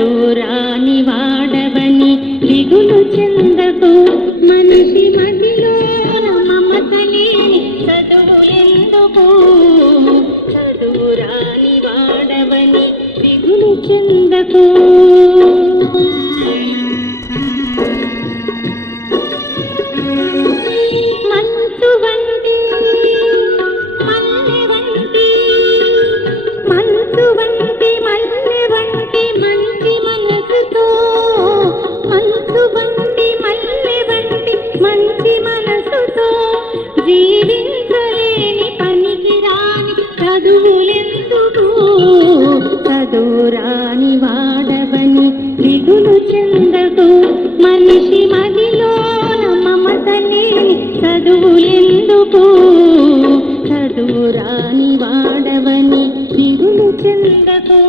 చదువురాని వాడవని దిగులు చెందకు మనిషి మదిలోన మమత లేని చదువులెందుకు చదువురాని వాడవని దిగులు చెందకు చదువురాని వాడవని దిగులు చెందకు మనిషి మదిలోన మమత లేని చదువులెందుకు చదువురాని వాడవని దిగులు చెందకు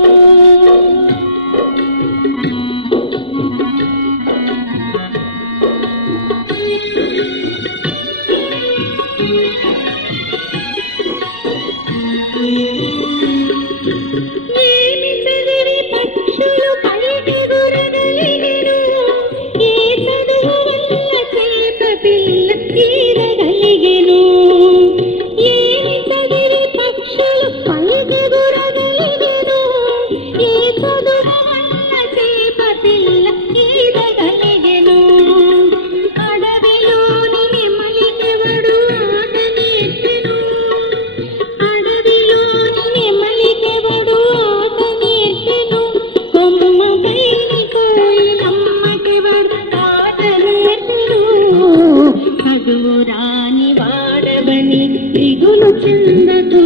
చదువురాని వాడవని దిగులు చెందకు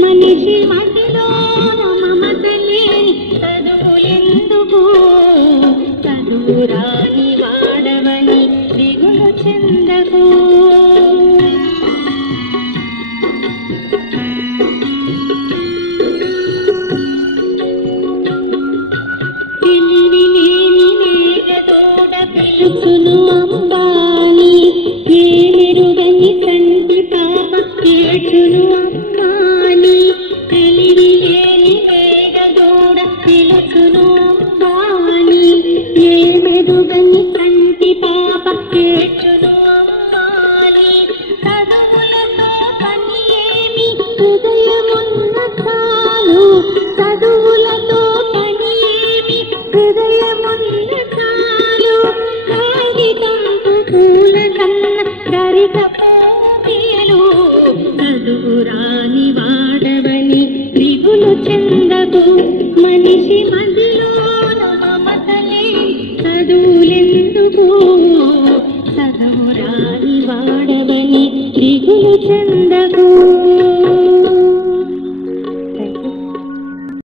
మనిషి మదిలోన మమత లేని చదువులెందుకు చదువురాని వాడవని దిగులు చెందకు తెలివి లేని నేలతోడ పిలుచును అంబాని ఏమెరుగని కంటి పాప ఏడ్చును అమ్మాని తెలివి లేని మేఘదోడ పిలుచును అంబాని ఏమెరుగని కంటి పాప ఏడ్చును అమ్మాని చదువులతో పని ఏమి హృదయమున్న చాలు చదువులతో పని ఏమి హృదయమున్న చాలు కాగితంపు పూల కన్న గరికపోతేలు చదువురాని వాడవని దిగులు చెందకు మనిషి మదిలోన మమత లేని చదువులెందుకు చదువురాని వాడవని దిగులు చెందకు